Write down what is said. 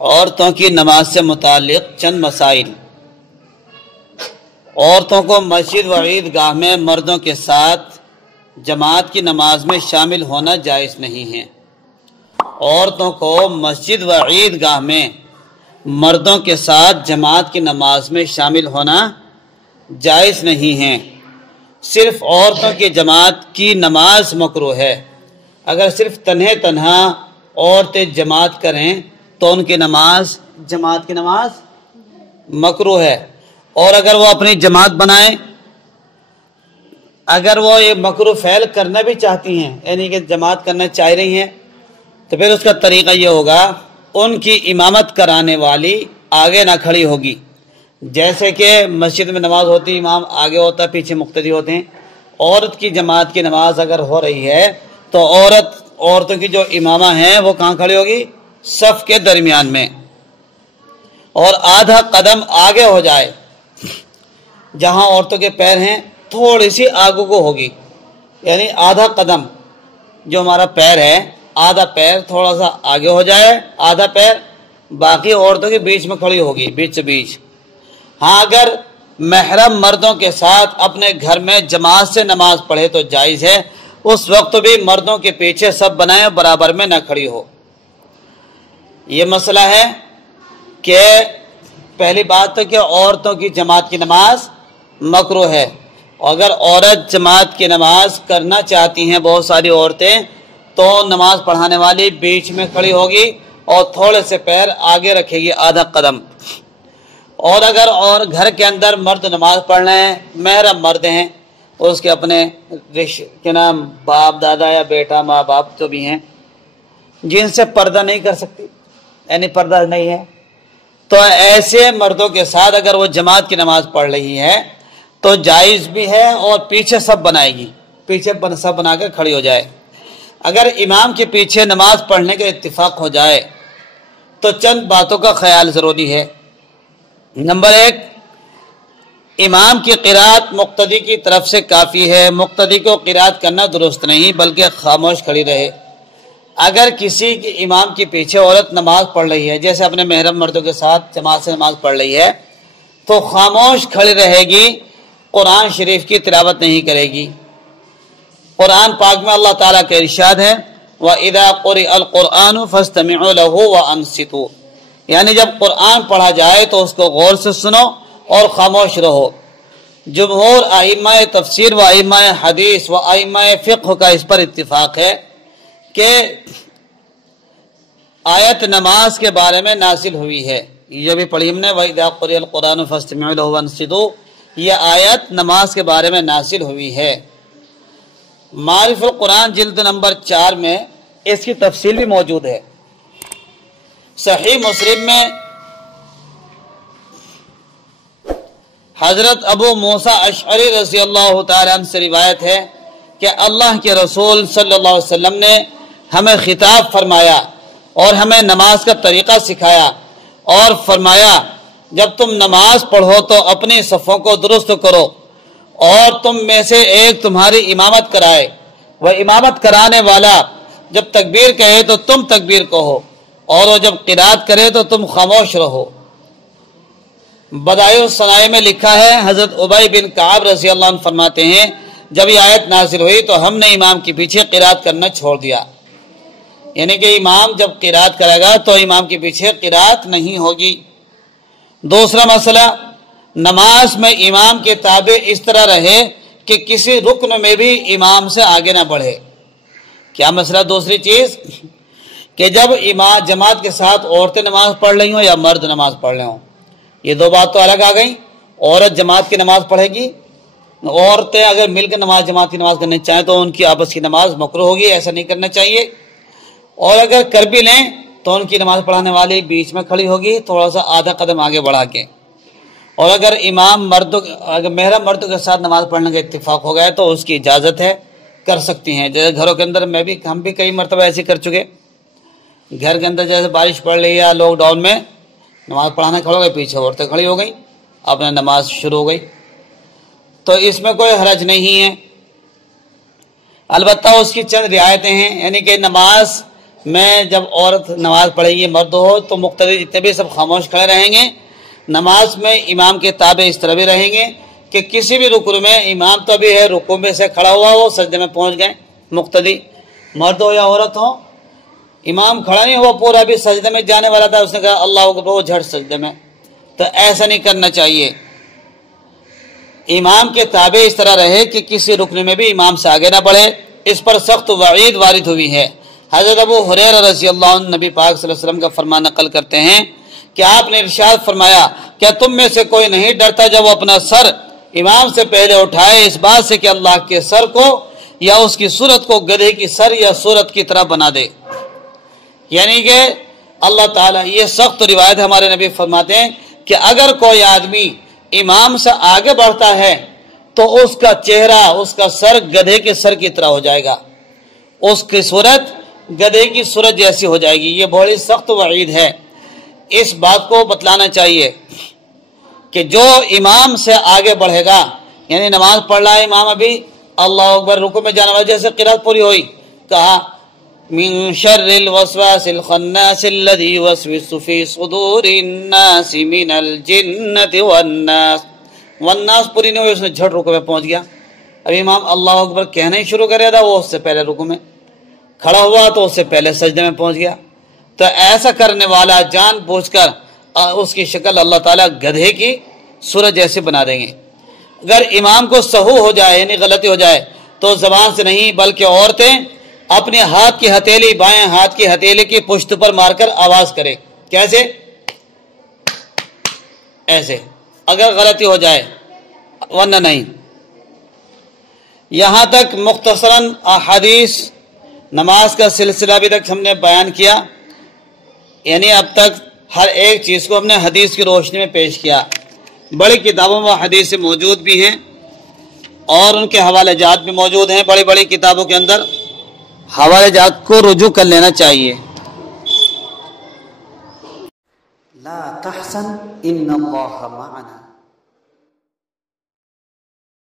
عورتوں کی نماز سے متعلق چند مسائل۔ عورتوں کو مسجد و عیدگاہ میں مردوں کے ساتھ جماعت کی نماز میں شامل ہونا جائز نہیں ہے۔ عورتوں کو مسجد و عیدگاہ میں مردوں کے ساتھ جماعت کی نماز میں شامل ہونا جائز نہیں ہے۔ صرف عورتوں کی جماعت کی نماز مکروہ ہے۔ اگر صرف تنہا عورتیں جماعت کریں تو ان کی نماز جماعت کی نماز مکروہ ہے، اور اگر وہ اپنی جماعت بنائیں، اگر وہ یہ مکروہ فعل کرنا بھی چاہتی ہیں، یعنی کہ جماعت کرنا چاہ رہی ہیں، تو پھر اس کا طریقہ یہ ہوگا ان کی امامت کرانے والی آگے نہ کھڑی ہوگی۔ جیسے کہ مسجد میں نماز ہوتی، امام آگے ہوتا ہے، پیچھے مقتدی ہوتے ہیں۔ عورت کی جماعت کی نماز اگر ہو رہی ہے تو عورتوں کی جو امامہ ہیں وہ کہاں کھڑی ہوگی؟ صف کے درمیان میں، اور آدھا قدم آگے ہو جائے، جہاں عورتوں کے پیر ہیں تھوڑی سی آگے کو ہوگی، یعنی آدھا قدم جو ہمارا پیر ہے، آدھا پیر تھوڑا سا آگے ہو جائے، آدھا پیر باقی عورتوں کے بیچ میں کھڑی ہوگی، بیچ سے بیچ۔ ہاں اگر محرم مردوں کے ساتھ اپنے گھر میں جماعت سے نماز پڑھے تو جائز ہے، اس وقت بھی مردوں کے پیچھے سب بنائے، برابر میں نہ کھڑی ہو۔ یہ مسئلہ ہے کہ پہلی بات تو کہ عورتوں کی جماعت کی نماز مکروہ ہے، اگر عورت جماعت کی نماز کرنا چاہتی ہیں بہت ساری عورتیں، تو نماز پڑھانے والی بیچ میں کھڑی ہوگی اور تھوڑے سے پیر آگے رکھے گی، آدھا قدم۔ اور اگر گھر کے اندر مرد نماز پڑھ رہے ہیں، محرم مرد ہیں، اس کے اپنے کے نام باپ دادا یا بیٹا ماں باپ جو بھی ہیں، جن سے پردہ نہیں کر سکتی، یعنی پردہ نہیں ہے، تو ایسے مردوں کے ساتھ اگر وہ جماعت کی نماز پڑھ رہی ہے تو جائز بھی ہے، اور پیچھے سب بنائے گی، پیچھے سب بنا کے کھڑی ہو جائے۔ اگر امام کے پیچھے نماز پڑھنے کا اتفاق ہو جائے تو چند باتوں کا خیال ضروری ہے۔ نمبر 1، امام کی قرات مقتدی کی طرف سے کافی ہے، مقتدی کو قرات کرنا درست نہیں بلکہ خاموش کھڑی رہے۔ اگر کسی امام کے پیچھے عورت نماز پڑھ رہی ہے، جیسے اپنے محرم مردوں کے ساتھ جماعت سے نماز پڑھ رہی ہے، تو خاموش کھڑی رہے گی، قرآن شریف کی تلاوت نہیں کرے گی۔ قرآن پاک میں اللہ تعالیٰ کا ارشاد ہے وَإِذَا قُرِئَ الْقُرْآنُ فَاسْتَمِعُوا لَهُ وَأَنصِتُوا، یعنی جب قرآن پڑھا جائے تو اس کو غور سے سنو اور خاموش رہو۔ جمہور ائمہ تفسیر و ائمہ حدیث و ائمہ فقہ کا اس پر اتفاق ہے کہ آیت نماز کے بارے میں نازل ہوئی ہے، یہ بھی پڑھی ہم نے وَإِذَا قُرِئَ الْقُرْآنُ فَاسْتَمِعُوا لَهُ وَأَنصِتُوا، یہ آیت نماز کے بارے میں نازل ہوئی ہے۔ معارف القرآن جلد نمبر 4 میں اس کی تفصیل بھی موجود ہے۔ صحیح مسلم میں حضرت ابو موسیٰ اشعری رضی اللہ تعالیٰ عنہ سے روایت ہے کہ اللہ کے رسول صلی اللہ علیہ وسلم نے ہمیں خطاب فرمایا اور ہمیں نماز کا طریقہ سکھایا، اور فرمایا جب تم نماز پڑھو تو اپنی صفوں کو درست کرو، اور تم میں سے ایک تمہاری امامت کرائے، وہ امامت کرانے والا جب تکبیر کہے تو تم تکبیر کہو، اور وہ جب قرات کرے تو تم خاموش رہو۔ بدائع الصنائع میں لکھا ہے حضرت ابی بن کعب رضی اللہ عنہ فرماتے ہیں جب یہ آیت نازل ہوئی تو ہم نے امام کے پیچھے قرات کرنا چھوڑ دیا، یعنی کہ امام جب قرات کرے گا تو امام کے پیچھے قرات نہیں ہوگی۔ دوسرا مسئلہ، نماز میں امام کے تابع اس طرح رہے کہ کسی رکن میں بھی امام سے آگے نہ بڑھے۔ کیا مسئلہ؟ دوسری چیز کہ جب امام جماعت کے ساتھ عورتیں نماز پڑھ رہی ہوں یا مرد نماز پڑھ رہے ہوں، یہ دو بات تو الگ آ گئی۔ عورت جماعت کی نماز پڑھے گی، عورتیں اگر مل کر جماعت کی نماز کرنا چاہیں تو ان کی آپس کی نماز مکروہ ہوگی، ایسا نہیں کرنا چاہیے۔ اور اگر کر بھی لیں تو ان کی نماز پڑھانے والی بیچ میں کھڑی ہوگی، تھوڑا سا آدھا قدم آگے بڑھا کے۔ اور اگر امام اگر محرم مردوں کے ساتھ نماز پڑھنے کا اتفاق ہو گیا تو اس کی اجازت ہے، کر سکتی ہیں۔ جیسے گھروں کے اندر ہم بھی کئی مرتبہ ایسے کر چکے، گھر کے اندر جیسے بارش پڑ رہی ہے، لاک ڈاؤن میں نماز پڑھانا کھڑے گئے، پیچھے عورتیں کھڑی ہو گئی، اپنے نماز شروع ہو گئی، تو اس میں کوئی حرج نہیں ہے۔ البتہ اس کی چند رعایتیں ہیں، یعنی کہ نماز میں جب عورت نماز پڑھے گی مرد ہو تو مقتدی جتنے بھی سب خاموش کھڑے رہیں گے، نماز میں امام کے تابع اس طرح بھی رہیں گے کہ کسی بھی رکوع میں امام تو بھی ہے رکوع میں سے کھڑا ہوا وہ سجدے میں پہنچ گئے، مقتدی مرد ہو یا عورت ہو، امام کھڑا نہیں ہوا پورا بھی سجدے میں جانے والا تھا، اس نے کہا اللہ اکبر وہ جھٹ سجدے میں، تو ایسا نہیں کرنا چاہیے۔ امام کے تابع اس طرح رہے کہ کسی رکن میں بھی امام سے آگے نہ بڑھے، اس پر سخت وعید وارد ہوئی ہے۔ حضرت ابو ہریرہ رضی اللہ عنہ نبی پاک صلی اللہ علیہ وسلم کا فرمان نقل کرتے ہیں کہ آپ نے ارشاد فرمایا، کیا تم میں سے کوئی نہیں ڈرتا جب وہ اپنا سر امام سے پہلے اٹھائے اس بات سے کہ اللہ کے سر کو یا اس کی صورت کو گدھے کی سر یا صورت کی طرح بنا دے؟ یعنی کہ اللہ تعالیٰ، یہ سخت روایت ہمارے نبی فرماتے ہیں کہ اگر کوئی آدمی امام سے آگے بڑھتا ہے تو اس کا چہرہ، اس کا سر گدھے کے سر کی طرح ہو جائے گا، اس کی صورت گدھے کی صورت جیسی ہو جائے گی۔ یہ بڑی سخت وعید ہے۔ اس بات کو بتلانا چاہیے کہ جو امام سے آگے بڑھے گا، یعنی نماز پڑھ رہا ہے امام ابھی، اللہ اکبر رکوع میں جانے والا، جیسے قرات پوری ہوئی، کہا من شر الوسواس الخناس الذي يوسوس في صدور الناس من الجنة والناس، والناس پوری نہیں ہوئی، اس نے جھٹ رکوع میں پہنچ گیا۔ اب امام اللہ اکبر کہنا ہی شروع کرے تھا، وہ اس سے پہلے رکوع میں کھڑا ہوا تو اس سے پہلے سجدے میں پہنچ گیا۔ تو ایسا کرنے والا جان بوجھ کر اس کی شکل اللہ تعالیٰ گدھے کی صورت جیسے بنا دیں گے۔ اگر امام کو سہو ہو جائے یعنی غلطی ہو جائے تو زبان سے نہیں بلکہ عورتیں اپنے ہاتھ کی ہتھیلی، بائیں ہاتھ کی ہتھیلی کی پشت پر مار کر آواز کرے، کیسے؟ ایسے، اگر غلطی ہو جائے، ورنہ نہیں۔ یہاں تک مختصراً احادیث نماز کا سلسلہ ابھی تک ہم نے بیان کیا، یعنی اب تک ہر ایک چیز کو ہم نے حدیث کی روشنی میں پیش کیا۔ بڑی کتابوں میں حدیث موجود بھی ہیں اور ان کے حوالے جات بھی موجود ہیں، بڑی بڑی کتابوں کے اندر حوالے جات کو رجوع کر لینا چاہیے۔ لا تحزن ان اللہ معنا۔